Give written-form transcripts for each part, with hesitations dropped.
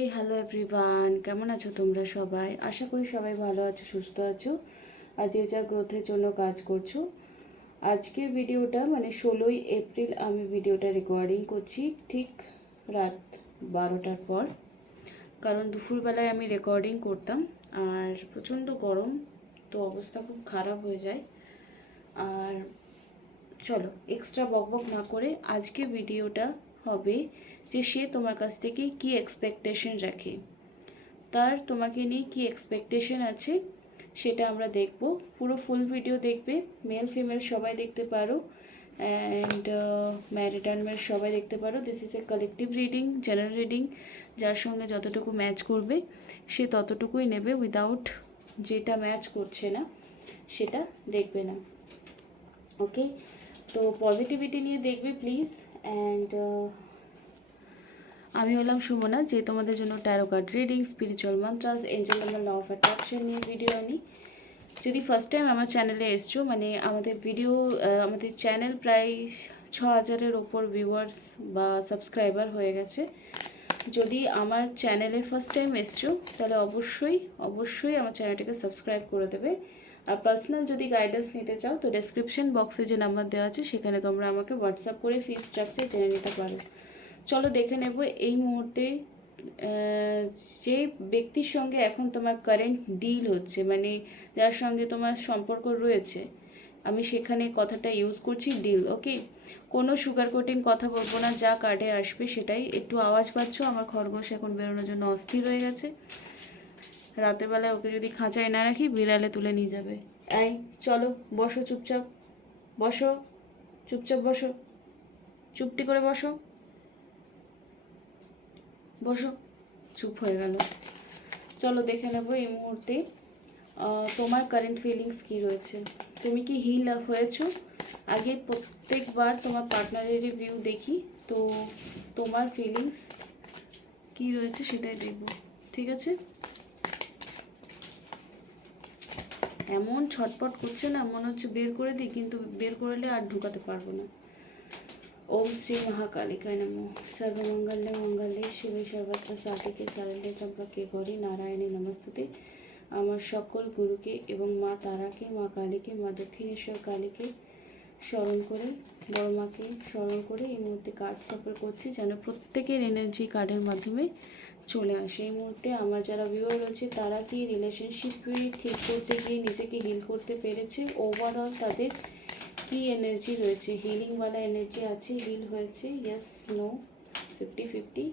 Hello everyone, কেমন আছো তোমরা সবাই? আশা করি সবাই ভালো আছো, সুস্থ আছো আর যে যা গ্রোথের জন্য কাজ করছো। আজকের ভিডিওটা মানে 16ই এপ্রিল আমি ভিডিওটা রেকর্ডিং করছি ঠিক রাত 12টার পর, কারণ দুপুরবেলায় আমি রেকর্ডিং করতাম আর প্রচণ্ড গরম, তো অবস্থা খুব খারাপ হয়ে যায়। আর চলো এক্সট্রা বকবক না করে আজকে ভিডিওটা হবে যে সে তোমার কাছ থেকে কি এক্সপেকটেশন রাখে, তার তোমাকে নিয়ে কি এক্সপেকটেশন আছে সেটা আমরা দেখব। পুরো ফুল ভিডিও দেখবে, মেল ফিমেল সবাই দেখতে পারো, অ্যান্ড ম্যারিড আনম্যারিড সবাই দেখতে পারো। This is a collective reading, general reading. যার সঙ্গে যতটুকু ম্যাচ করবে সে ততটুকুই নেবে, উইদাউট যেটা ম্যাচ করছে না সেটা দেখবে না। ওকে, তো পজিটিভিটি নিয়ে দেখবে প্লিজ। অ্যান্ড আমি হলাম সুমনা, যে তোমাদের জন্য tarot card reading, spiritual mantras, angel number, law of attraction নিয়ে ভিডিও আনি। যদি ফার্স্ট টাইম আমার চ্যানেলে এসছো, মানে আমাদের চ্যানেল প্রায় 6,000-এর ওপর ভিউয়ার্স বা সাবস্ক্রাইবার হয়ে গেছে। যদি আমার চ্যানেলে ফার্স্ট টাইম এসছো তাহলে অবশ্যই আমার চ্যানেলটিকে সাবস্ক্রাইব করে দেবে। আর পার্সোনাল যদি গাইডেন্স নিতে চাও তো ডেসক্রিপশন বক্সে যে নাম্বার দেওয়া আছে সেখানে তোমরা আমাকে হোয়াটসঅ্যাপ করে ফি স্ট্রাকচার জেনে নিতে পারো। চলো দেখে নেব এই মুহূর্তে যে ব্যক্তির সঙ্গে এখন তোমার কারেন্ট ডিল হচ্ছে, মানে যার সঙ্গে তোমার সম্পর্ক রয়েছে, আমি সেখানে কথাটা ইউজ করছি ডিল। ওকে, কোনো সুগার কোটিং কথা বলবো না, যা কার্ডে আসবে সেটাই। একটু আওয়াজ পাচ্ছ, আমার খরগোশ এখন বেরোনোর জন্য অস্থির হয়ে গেছে। রাতের বেলায় ওকে যদি খাঁচায় না রাখি বিড়ালে তুলে নিয়ে যাবে। এই চলো বসো, চুপচাপ বসো, চুপচাপ বসো, চুপটি করে বসো, বসো, চুপ হয়ে গেল। চলো দেখে নেবো এই মুহূর্তে তোমার কারেন্ট ফিলিংস কি রয়েছে। তুমি কি হিল হয়েছো? আগে প্রত্যেকবার তোমার পার্টনারের ভিউ দেখি, তো তোমার ফিলিংস কি রয়েছে সেটাই দেখব, ঠিক আছে? এমন ছটপট করছে না, মনে হচ্ছে বের করে দিই, কিন্তু বের করলে আর ঢুকাতে পারবো না। ওম শ্রী মহাকালিকায় নমঃ। সর্বমঙ্গলে মঙ্গলে শিবে সর্বত্র সাধিকে শরণ্যে ত্র্যম্বকে গৌরী নারায়ণী নমস্তুতে। আমার সকল গুরুকে এবং মা তারাকে, মা কালীকে, মা দক্ষিণেশ্বর কালীকে স্মরণ করে, বড় মাকে স্মরণ করে এই মুহূর্তে কার্ড সফর করছি, যেন প্রত্যেকের এনার্জি কার্ডের মাধ্যমে চলে আসে। এই মুহূর্তে আমার যারা ভিউয়ার রয়েছে তারা কি রিলেশনশিপ ঠিক করতে গিয়ে নিজেকে হিল করতে পেরেছে, ওভারঅল তাদের কি এনার্জি রয়েছে, হিলিংওয়ালা এনার্জি আছে, হিল হয়েছে, ইয়েস নো, 50-50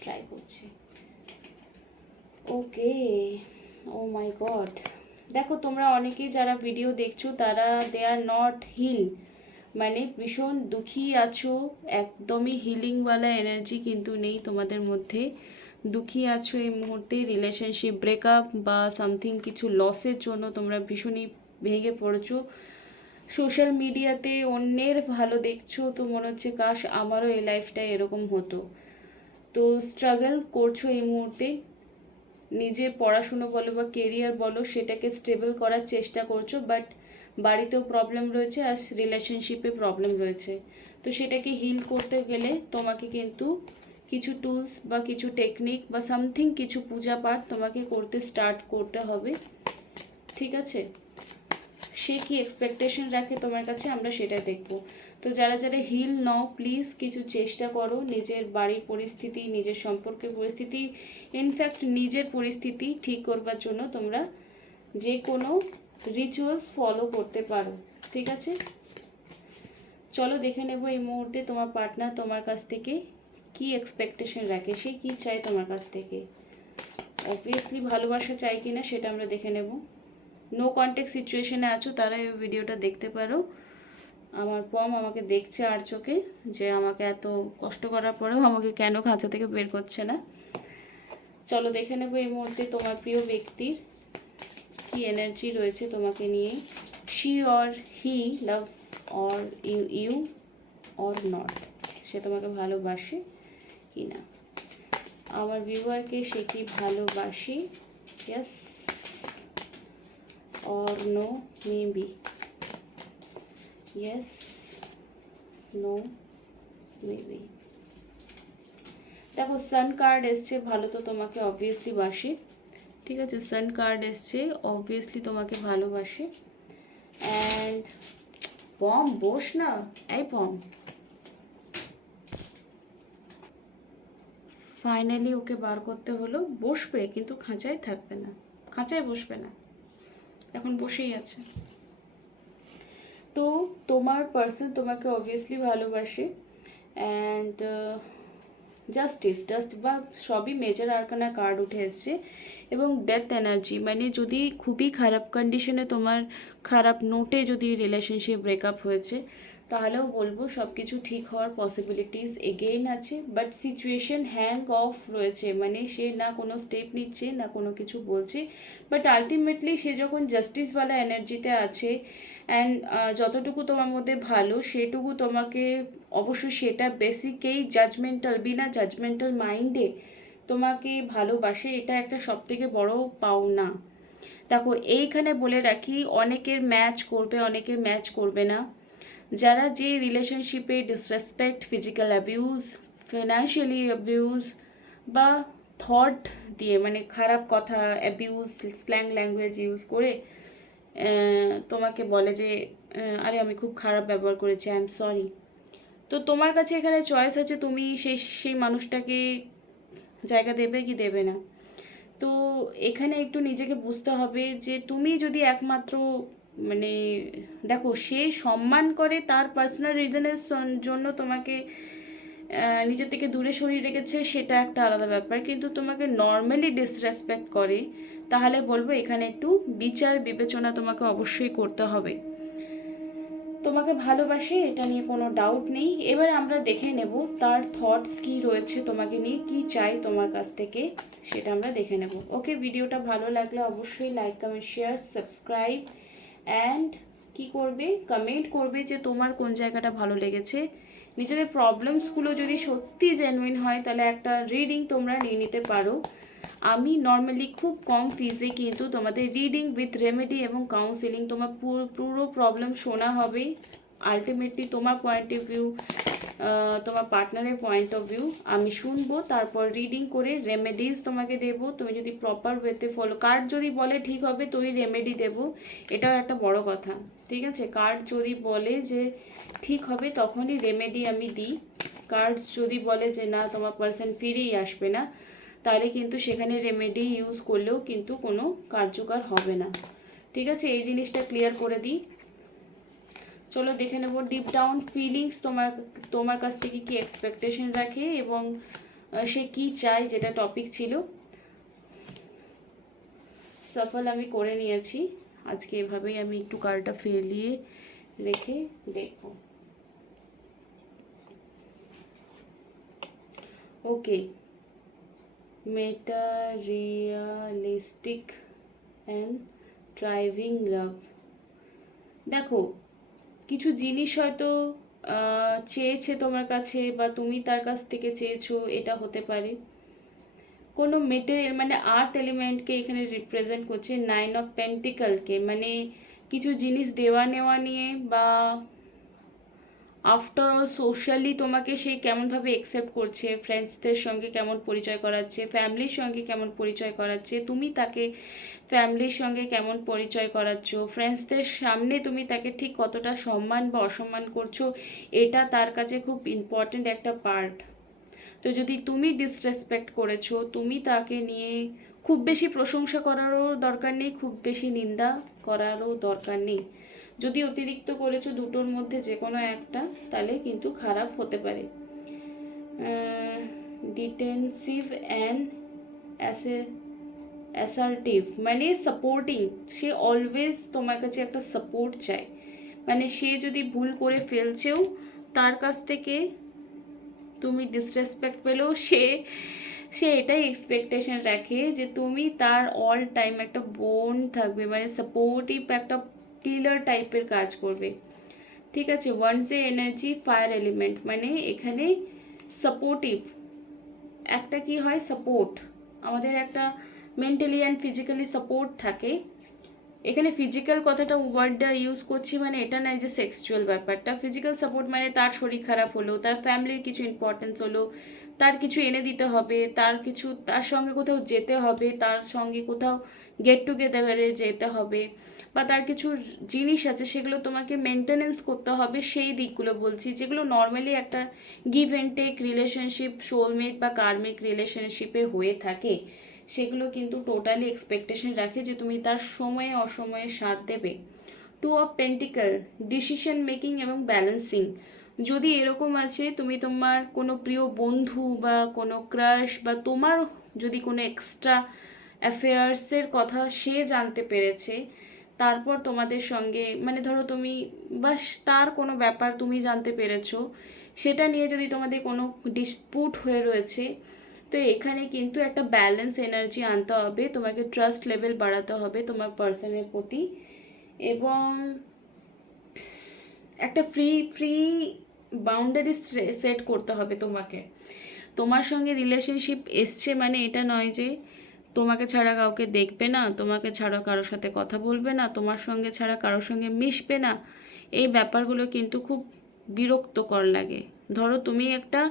ট্রাই করছি। ওকে, ও মাই গড, দেখো তোমরা অনেকেই যারা ভিডিও দেখছো তারা দে আর নট হিল, মানে ভীষণ দুঃখী আছো, একদমই হিলিংওয়ালা এনার্জি কিন্তু নেই তোমাদের মধ্যে। দুঃখী আছো এই মুহূর্তে, রিলেশনশিপ ব্রেকআপ বা সামথিং কিছু লসের জন্য তোমরা ভীষণই ভেঙে পড়েছো। সোশ্যাল মিডিয়াতে অন্যের ভালো দেখছো তো মনে হচ্ছে কাশ আমারও এই লাইফটা এরকম হতো। তো স্ট্রাগল করছো এই মুহূর্তে, নিজের পড়াশুনো বলো বা কেরিয়ার বলো সেটাকে স্টেবল করার চেষ্টা করছো, বাট বাড়িতেও প্রবলেম রয়েছে আর রিলেশনশিপে প্রবলেম রয়েছে। তো সেটাকে হিল করতে গেলে তোমাকে কিন্তু কিছু টুলস বা কিছু টেকনিক বা সামথিং কিছু পূজা পাঠ তোমাকে করতে স্টার্ট করতে হবে, ঠিক আছে? সে কি এক্সপেকটেশন রাখে তোমার কাছে আমরা সেটা দেখব। তো যারা যারা হিল নাও প্লিজ কিছু চেষ্টা করো, নিজের বাড়ির পরিস্থিতি, নিজের সম্পর্কের পরিস্থিতি, ইনফ্যাক্ট নিজের পরিস্থিতি ঠিক করবার জন্য তোমরা যে কোনো রিচুয়ালস ফলো করতে পারো, ঠিক আছে? চলো দেখে নেব এই মুহূর্তে তোমার পার্টনার তোমার কাছ থেকে কি এক্সপেকটেশন রাখে, সে কি চায় তোমার কাছ থেকে। অবভিয়াসলি ভালোবাসা চাই কিনা সেটা আমরা দেখে নেব। নো কন্ট্যাক্ট সিচুয়েশনে আছো তারা এই ভিডিওটা দেখতে পারো। আমার পম আমাকে দেখছে আর চোখে, যে আমাকে এত কষ্ট করার পরেও আমাকে কেন খাঁচা থেকে বের করছে না। চলো দেখে নেবো এই মুহূর্তে তোমার প্রিয় ব্যক্তির কি এনার্জি রয়েছে তোমাকে নিয়ে। She or he loves or you or not, সে তোমাকে ভালোবাসে কি না। আমার ভিউয়ারকে সে কি ভালোবাসে, yes or no, maybe, yes, no, maybe। দেখো সান কার্ড এসছে, ভালো তো তোমাকে অবভিয়াসলি বাসে, ঠিক আছে, সান কার্ড এসছে, অবভিয়াসলি তোমাকে ভালোবাসে। অ্যান্ড পম বস না, এই পম, ফাইনালি ওকে বার করতে হলো, বসবে কিন্তু খাঁচায় থাকবে না, খাঁচায় বসবে না, এখন বসেই আছে। তো তোমার পার্সন তোমাকে অবভিয়াসলি ভালোবাসে। অ্যান্ড জাস্ট বা সবই মেজর আরকানা কার্ড উঠে এসছে, এবং ডেথ এনার্জি, মানে যদি খুবই খারাপ কন্ডিশনে তোমার খারাপ নোটে যদি রিলেশনশিপ ব্রেকআপ হয়েছে, তাহলেও বলবো সব কিছু ঠিক হওয়ার পসিবিলিটিস এগেইন আছে, বাট সিচুয়েশন হ্যাং অফ রয়েছে, মানে সে না কোনো স্টেপ নিচ্ছে না কোনো কিছু বলছে, বাট আলটিমেটলি সে যখন জাস্টিসওয়ালা এনার্জিতে আছে, অ্যান্ড যতটুকু তোমার মধ্যে ভালো সেটুকু তোমাকে অবশ্যই সেটা বেসিকেই জাজমেন্টাল, বিনা জাজমেন্টাল মাইন্ডে তোমাকে ভালোবাসে, এটা একটা সবথেকে বড় পাওনা। দেখো এইখানে বলে রাখি, অনেকের ম্যাচ করবে, অনেকের ম্যাচ করবে না। যারা যে রিলেশনশিপে disrespect, physical abuse, financially abuse বা থট দিয়ে, মানে খারাপ কথা, অ্যাবিউজ, স্ল্যাং ল্যাঙ্গুয়েজ ইউজ করে তোমাকে বলে যে আরে আমি খুব খারাপ ব্যবহার করেছি, আই এম সরি, তো তোমার কাছে এখানে চয়েস আছে, তুমি সেই মানুষটাকে জায়গা দেবে কি দেবে না। তো এখানে একটু নিজেকে বুঝতে হবে যে তুমি যদি একমাত্র, মানে দেখো সে সম্মান করে তার পার্সোনাল রিজনের জন্য তোমাকে নিজের থেকে দূরে সরিয়ে রেখেছে, সেটা একটা আলাদা ব্যাপার, কিন্তু তোমাকে নর্মালি ডিসরেসপেক্ট করে, তাহলে বলবো এখানে একটু বিচার বিবেচনা তোমাকে অবশ্যই করতে হবে। তোমাকে ভালোবাসে, এটা নিয়ে কোনো ডাউট নেই। এবার আমরা দেখে নেব তার থটস কি রয়েছে তোমাকে নিয়ে, কি চাই তোমার কাছ থেকে, সেটা আমরা দেখে নেব। ওকে, ভিডিওটা ভালো লাগলে অবশ্যই like, comment, share, subscribe, and কি করবে, কমেন্ট করবে যে তোমার কোন জায়গাটা ভালো লেগেছে। নিজেদের প্রবলেমসগুলো যদি সত্যি জেনুইন হয়, তাহলে একটা রিডিং তোমরা নিয়ে নিতে পারো। আমি নর্মালি খুব কম ফিজে কিন্তু তোমাদের রিডিং উইথ রেমেডি এবং কাউন্সেলিং, তোমার পুরো প্রবলেম শোনা হবে, আলটিমেটলি তোমার পয়েন্ট অফ ভিউ, তোমার পার্টনারের পয়েন্ট অফ ভিউ আমি শুনবো, তারপর রিডিং করে রেমেডিস তোমাকে দেবো। তুমি যদি প্রপার ওয়েতে ফলো, কার্ড যদি বলে ঠিক হবে তো রেমেডি দেবো, এটাও একটা বড় কথা, ঠিক আছে। কার্ড যদি বলে যে ঠিক হবে তখনই রেমেডি আমি দিই, কার্ডস যদি বলে যে না তোমার পার্সন ফিরেই আসবে না, তাহলে কিন্তু সেখানে রেমেডি ইউজ করলেও কিন্তু কোনো কার্যকর হবে না, ঠিক আছে। এই জিনিসটা ক্লিয়ার করে দিই। চলো দেখে নেব ডিপ ডাউন ফিলিংস, তোমার কাছ থেকে কি এক্সপেকটেশন রাখে এবং সে কি চায়, যেটা টপিক ছিল। সফল আমি করে নিয়েছি, আজকে এভাবেই আমি একটু কার্ডটা ফেলিয়ে রেখে দেখব। ওকে, মেটারিয়ালিস্টিক অ্যান্ড ড্রাইভিং লাভ। দেখো কিছু জিনিস হয়তো চেয়েছে তোমার কাছে, বা তুমি তার কাছ থেকে চেয়েছো, এটা হতে পারে। কোনো মেটেরিয়াল, মানে আর্থ এলিমেন্টকে এখানে রিপ্রেজেন্ট করছে, 9 অফ পেন্টিকলকে, মানে কিছু জিনিস দেওয়া নেওয়া নিয়ে, বা আফটার অল সোশ্যালি তোমাকে সে কেমনভাবে অ্যাকসেপ্ট করছে, ফ্রেন্ডসদের সঙ্গে কেমন পরিচয় করাচ্ছে, ফ্যামিলির সঙ্গে কেমন পরিচয় করাচ্ছে, তুমি তাকে ফ্যামিলির সঙ্গে কেমন পরিচয় করাচ্ছ, ফ্রেন্ডসদের সামনে তুমি তাকে ঠিক কতটা সম্মান বা অসম্মান করছো, এটা তার কাছে খুব ইম্পর্ট্যান্ট একটা পার্ট। তো যদি তুমি ডিসরেসপেক্ট করেছো, তুমি তাকে নিয়ে খুব বেশি প্রশংসা করারও দরকার নেই, খুব বেশি নিন্দা করারও দরকার নেই। যদি অতিরিক্ত করেছো দুটোর মধ্যে যে কোনো একটা, তাহলে কিন্তু খারাপ হতে পারে। ডিটেনসিভ অ্যান্ড অ্যাসার্টিভ, মানে সাপোর্টিং, সে অলওয়েজ তোমার কাছে একটা সাপোর্ট চায়, মানে সে যদি ভুল করে ফেলছেও, তার কাছ থেকে তুমি ডিসরেসপেক্ট পেলেও সে সে এটাই এক্সপেকটেশন রাখে যে তুমি তার অল টাইম একটা বোন থাকবে, মানে সাপোর্টিভ একটা পিলার টাইপের কাজ করবে, ঠিক আছে। Once a energy fire element, মানে এখানে সাপোর্টিভ একটা কি হয়, সাপোর্ট, আমাদের একটা মেন্টালি অ্যান্ড ফিজিক্যালি সাপোর্ট থাকে। এখানে ফিজিক্যাল কথাটা ওয়ার্ডটা ইউজ করছি, মানে এটা নয় যে সেক্সুয়াল ব্যাপারটা, ফিজিক্যাল সাপোর্ট মানে তার শরীর খারাপ হলো, তার ফ্যামিলির কিছু ইম্পর্টেন্স হলো, তার কিছু এনে দিতে হবে, তার সঙ্গে কোথাও যেতে হবে, তার সঙ্গে কোথাও গেট টুগেদারে যেতে হবে, বা তার কিছু জিনিস আছে সেগুলো তোমাকে মেনটেনেন্স করতে হবে, সেই দিকগুলো বলছি, যেগুলো নর্মালি একটা give and take relationship, soulmate বা কার্মিক রিলেশনশিপে হয়ে থাকে। সেগুলো কিন্তু টোটালি এক্সপেকটেশন রাখে যে তুমি তার সময়ে অসময়ে সাথ দেবে। Two of pentacle, decision making এবং ব্যালেন্সিং। যদি এরকম আছে তুমি তোমার কোনো প্রিয় বন্ধু বা কোনো ক্রাশ বা তোমার যদি কোনো এক্সট্রা অ্যাফেয়ার্সের কথা সে জানতে পেরেছে, তারপর তোমাদের সঙ্গে মানে ধরো তুমি বা তার কোনো ব্যাপার তুমি জানতে পেরেছো, সেটা নিয়ে যদি তোমাদের কোনো ডিসপুট হয়ে রয়েছে, তো এখানে কিন্তু একটা ব্যালেন্স এনার্জি আনতে হবে, তোমাকে ট্রাস্ট লেভেল বাড়াতে হবে তোমার পার্সনের প্রতি, এবং একটা ফ্রি বাউন্ডারি সেট করতে হবে তোমাকে। তোমার সঙ্গে রিলেশনশিপ এসছে মানে এটা নয় যে তোমাকে ছাড়া কাউকে দেখবে না, তোমাকে ছাড়া কারোর সাথে কথা বলবে না, তোমার সঙ্গে ছাড়া কারোর সঙ্গে মিশবে না। এই ব্যাপারগুলো কিন্তু খুব বিরক্তকর লাগে। ধরো তুমি একটা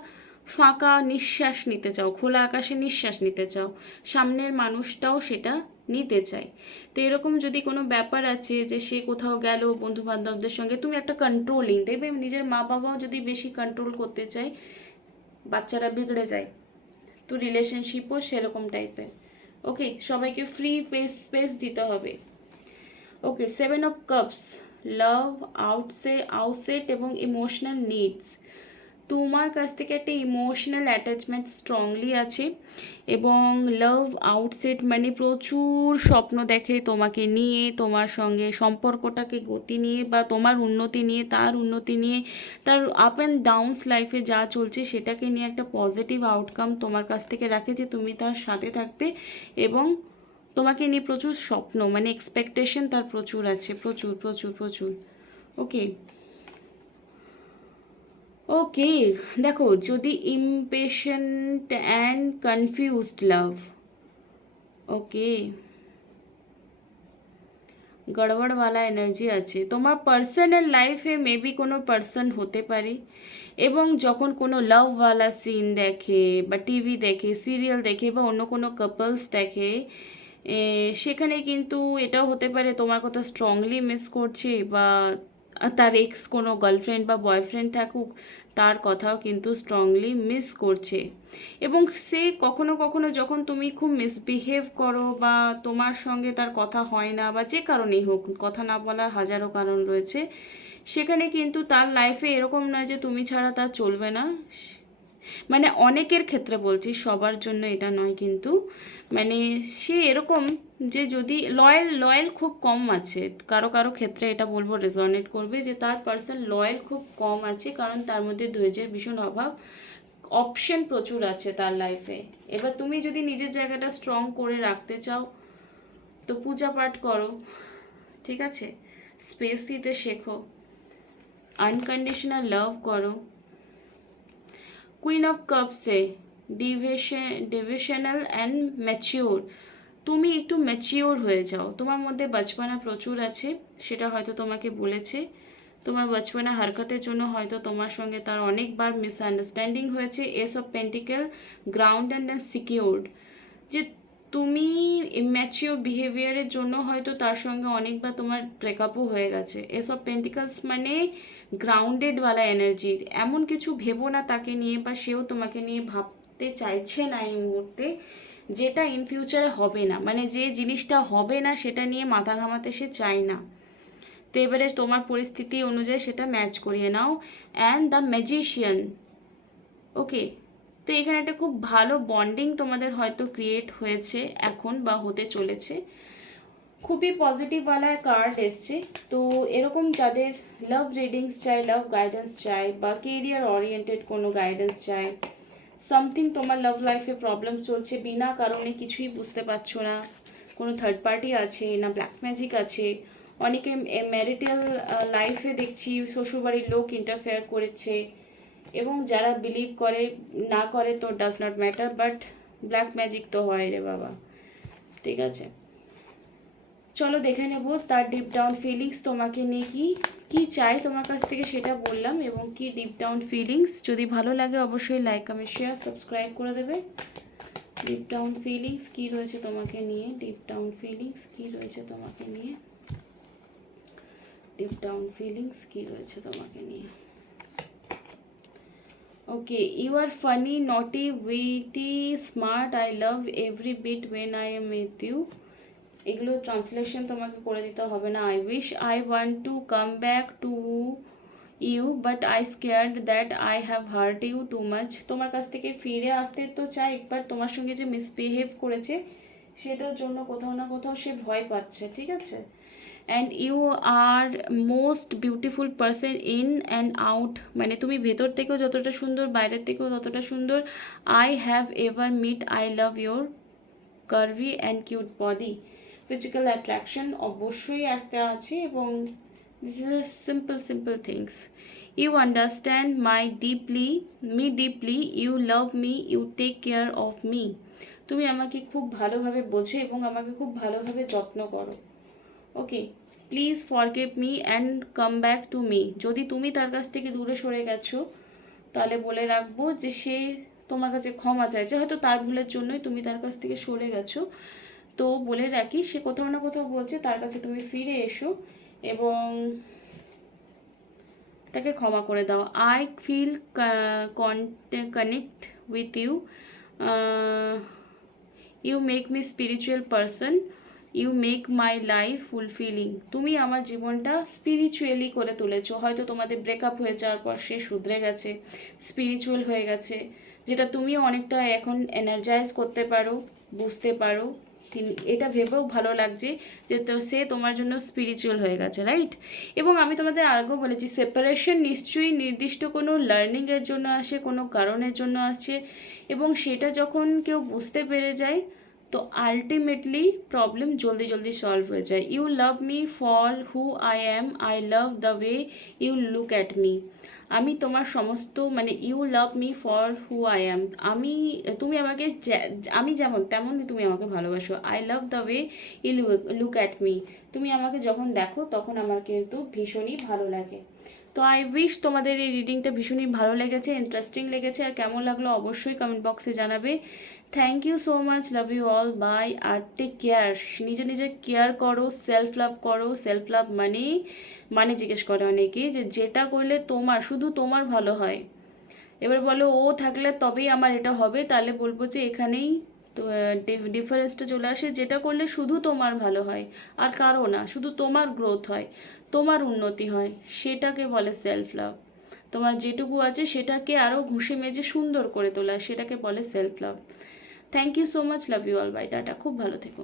ফাঁকা নিঃশ্বাস নিতে চাও, খোলা আকাশে নিঃশ্বাস নিতে চাও, সামনের মানুষটাও সেটা নিতে চায়। তো এরকম যদি কোনো ব্যাপার আছে যে সে কোথাও গেল বন্ধু বান্ধবদের সঙ্গে, তুমি একটা কন্ট্রোলিং, দেখবে নিজের মা বাবাও যদি বেশি কন্ট্রোল করতে চায় বাচ্চারা বিগড়ে যায়। তো রিলেশনশিপও সেরকম টাইপের। ওকে, সবাইকে ফ্রি স্পেস দিতে হবে। ওকে, 7 অফ কাপস, লাভ, আউটসেট এবং ইমোশনাল নিডস। তোমার কাছ থেকে একটা ইমোশনাল অ্যাটাচমেন্ট স্ট্রংলি আছে, এবং লাভ আউটসেট মানে প্রচুর স্বপ্ন দেখে তোমাকে নিয়ে, তোমার সঙ্গে সম্পর্কটাকে গতি নিয়ে বা তোমার উন্নতি নিয়ে, তার উন্নতি নিয়ে, তার আপ অ্যান্ড ডাউনস লাইফে যা চলছে সেটাকে নিয়ে একটা পজিটিভ আউটকাম তোমার কাছ থেকে রাখে যে তুমি তার সাথে থাকবে, এবং তোমাকে নিয়ে প্রচুর স্বপ্ন মানে এক্সপেকটেশন তার প্রচুর আছে, প্রচুর প্রচুর প্রচুর। ওকে ওকে, দেখো যদি impatient and confused love, okay গড়বড়ওয়ালা এনার্জি আছে তোমার পার্সোনাল লাইফে, মেবি কোনো পার্সন হতে পারে, এবং যখন কোনো লাভওয়ালা সিন দেখে বা টিভি দেখে, সিরিয়াল দেখে বা অন্য কোনো কাপলস দেখে, সেখানে কিন্তু এটাও হতে পারে তোমার কথা স্ট্রংলি মিস করছে, বা তার এক্স কোনো গার্লফ্রেন্ড বা বয়ফ্রেন্ড থাকুক, তার কথাও কিন্তু স্ট্রংলি মিস করছে। এবং সে কখনো কখনো যখন তুমি খুব মিসবিহেভ করো বা তোমার সঙ্গে তার কথা হয় না, বা যে কারণেই হোক, কথা না বলার হাজারো কারণ রয়েছে, সেখানে কিন্তু তার লাইফে এরকম নয় যে তুমি ছাড়া তার চলবে না। মানে অনেকের ক্ষেত্রে বলছি, সবার জন্য এটা নয়, কিন্তু মানে সে এরকম যে যদি লয়েল খুব কম আছে, কারো কারো ক্ষেত্রে এটা বলবো রেজনেট করবে যে তার পার্সন লয়েল খুব কম আছে, কারণ তার মধ্যে ধৈর্যের ভীষণ অভাব, অপশন প্রচুর আছে তার লাইফে। এবার তুমি যদি নিজের জায়গাটা স্ট্রং করে রাখতে চাও তো পূজা পাঠ করো, ঠিক আছে, স্পেস দিতে শেখো, আনকন্ডিশনাল লাভ করো। Queen of Kapse divisional and mature, তুমি একটু ম্যাচিওর হয়ে যাও, তোমার মধ্যে বাচপানা প্রচুর আছে, সেটা হয়তো তোমাকে বলেছে, তোমার বাচপানা হারকাতের জন্য হয়তো তোমার সঙ্গে তার অনেকবার মিসআন্ডারস্ট্যান্ডিং হয়েছে। S of pentacle, ground and secured, যে তুমি ইম্যাচিওর বিহেভিয়ারের জন্য হয়তো তার সঙ্গে অনেকবার তোমার ব্রেকআপও হয়ে গেছে। এসব পেন্টিকালস মানে গ্রাউন্ডেডওয়ালা এনার্জি, এমন কিছু ভেবো না তাকে নিয়ে, বা সেও তোমাকে নিয়ে ভাবতে চাইছে না এই মুহূর্তে, যেটা ইন ফিউচারে হবে না, মানে যে জিনিসটা হবে না সেটা নিয়ে মাথা ঘামাতে সে চায় না। তো এবারে তোমার পরিস্থিতি অনুযায়ী সেটা ম্যাচ করিয়ে নাও। অ্যান্ড দ্য ম্যাজিশিয়ান, ওকে, তো এখানে একটা খুব ভালো বন্ডিং তোমাদের হয়তো ক্রিয়েট হয়েছে এখন বা হতে চলেছে, খুবই পজিটিভওয়ালা কার্ড এসছে। তো এরকম যাদের লাভ রিডিংস চাই, লাভ গাইডেন্স চাই, বা কেরিয়ার ওরিয়েন্টেড কোনো গাইডেন্স চাই, সামথিং তোমার লাভ লাইফে প্রবলেম চলছে, বিনা কারণে কিছুই বুঝতে পারছো না, কোনো থার্ড পার্টি আছে না ব্ল্যাক ম্যাজিক আছে, অনেকে ম্যারিটাল লাইফে দেখছি শ্বশুরবাড়ির লোক ইন্টারফেয়ার করেছে, এবং যারা বিলিভ করে না করে তো does not matter, but black magic তো হয় রে বাবা। ঠিক আছে, চলো দেখে নেব তার ডিপ ডাউন ফিলিংস তোমাকে নিয়ে কি কি চাই তোমার কাছ থেকে সেটা বললাম, এবং কি ডিপ ডাউন ফিলিংস। যদি ভালো লাগে অবশ্যই লাইক কমেন্ট শেয়ার সাবস্ক্রাইব করে দেবে। ডিপ ডাউন ফিলিংস কি রয়েছে তোমাকে নিয়ে, ডিপ ডাউন ফিলিংস কি রয়েছে তোমাকে নিয়ে, ডিপ ডাউন ফিলিংস কি রয়েছে তোমাকে নিয়ে। Okay, you are funny, naughty, witty, smart, I love every bit when I am with you. এগুলো ট্রান্সলেশন তোমাকে করে দিতে হবে না। I wish I want to come back to you but I scared that I have hurt you too much. তোমার কাছ থেকে ফিরে আসতে তো চাই, একবার তোমার সঙ্গে যে মিসবিহেভ করেছে সেটার জন্য কোথাও না কোথাও সে ভয় পাচ্ছে, ঠিক আছে। And you are most beautiful person in and out, মানে তুমি ভেতর থেকেও যতটা সুন্দর বাইরের থেকেও ততটা সুন্দর। I have ever met, I love your curvy and cute body. Physical attraction অবশ্যই একটা আছে, এবং this is a simple things. You understand me deeply, you love me, you take care of me. তুমি আমাকে খুব ভালোভাবে বোঝো এবং আমাকে খুব ভালোভাবে যত্ন করো। Okay, please forgive me and come back to me. যদি তুমি তার কাছ থেকে দূরে সরে গেছো তাহলে বলে রাখবো যে সে তোমার কাছে ক্ষমা চাইছে, হয়তো তার ভুলের জন্যই তুমি তার কাছ থেকে সরে গেছো। তো বলে রাখি, সে কোথাও না কোথাও বলছে তার কাছে তুমি ফিরে এসো এবং তাকে ক্ষমা করে দাও। I feel connect with you, you make me spiritual person, you make my life fulfilling. তুমি আমার জীবনটা স্পিরিচুয়ালি করে তুলেছো। হয়তো তোমাদের ব্রেকআপ হয়ে যাওয়ার পর সে শুধরে গেছে, স্পিরিচুয়াল হয়ে গেছে, যেটা তুমিও অনেকটা এখন এনার্জাইজ করতে পারো, বুঝতে পারো। এটা ভেবেও ভালো লাগছে যে তো সে তোমার জন্য স্পিরিচুয়াল হয়ে গেছে, রাইট। এবং আমি তোমাদের আগেও বলেছি, সেপারেশন নিশ্চয়ই নির্দিষ্ট কোনো লার্নিংয়ের জন্য আসে, কোনো কারণের জন্য আসছে, এবং সেটা যখন কেউ বুঝতে পেরে যায় তো আলটিমেটলি প্রবলেম জলদি সলভ হয়ে যায়। You love me for who I am, I love the way you look at me. আমি তোমার সমস্ত, মানে you love me for who I am, তুমি আমাকে আমি যেমন তেমনই তুমি আমাকে ভালোবাসো। I love the way you look at me, তুমি আমাকে যখন দেখো তখন আমার কিন্তু ভীষণই ভালো লাগে। তো আই উইশ তোমাদের এই রিডিংটা ভীষণই ভালো লেগেছে, ইন্টারেস্টিং লেগেছে, আর কেমন লাগলো অবশ্যই কমেন্ট বক্সে জানাবে। Thank you so much, love you all, bye, আর টেক কেয়ার। নিজে কেয়ার করো, সেলফ লাভ করো। সেলফ লাভ মানে জিজ্ঞেস করে অনেকে যে যেটা করলে তোমার শুধু তোমার ভালো হয়। এবার বলো ও থাকলে তবেই আমার এটা হবে, তাহলে বলবো যে এখানেই তো ডিফারেন্সটা চলে আসে। যেটা করলে শুধু তোমার ভালো হয় আর কারো না, শুধু তোমার গ্রোথ হয়, তোমার উন্নতি হয়, সেটাকে বলে সেলফ লাভ। তোমার যেটুকু আছে সেটাকে আরও ঘুষে মেজে সুন্দর করে তোলা, সেটাকে বলে self love. Thank you so much, love you all, bye, টাটা, খুব ভালো থেকো।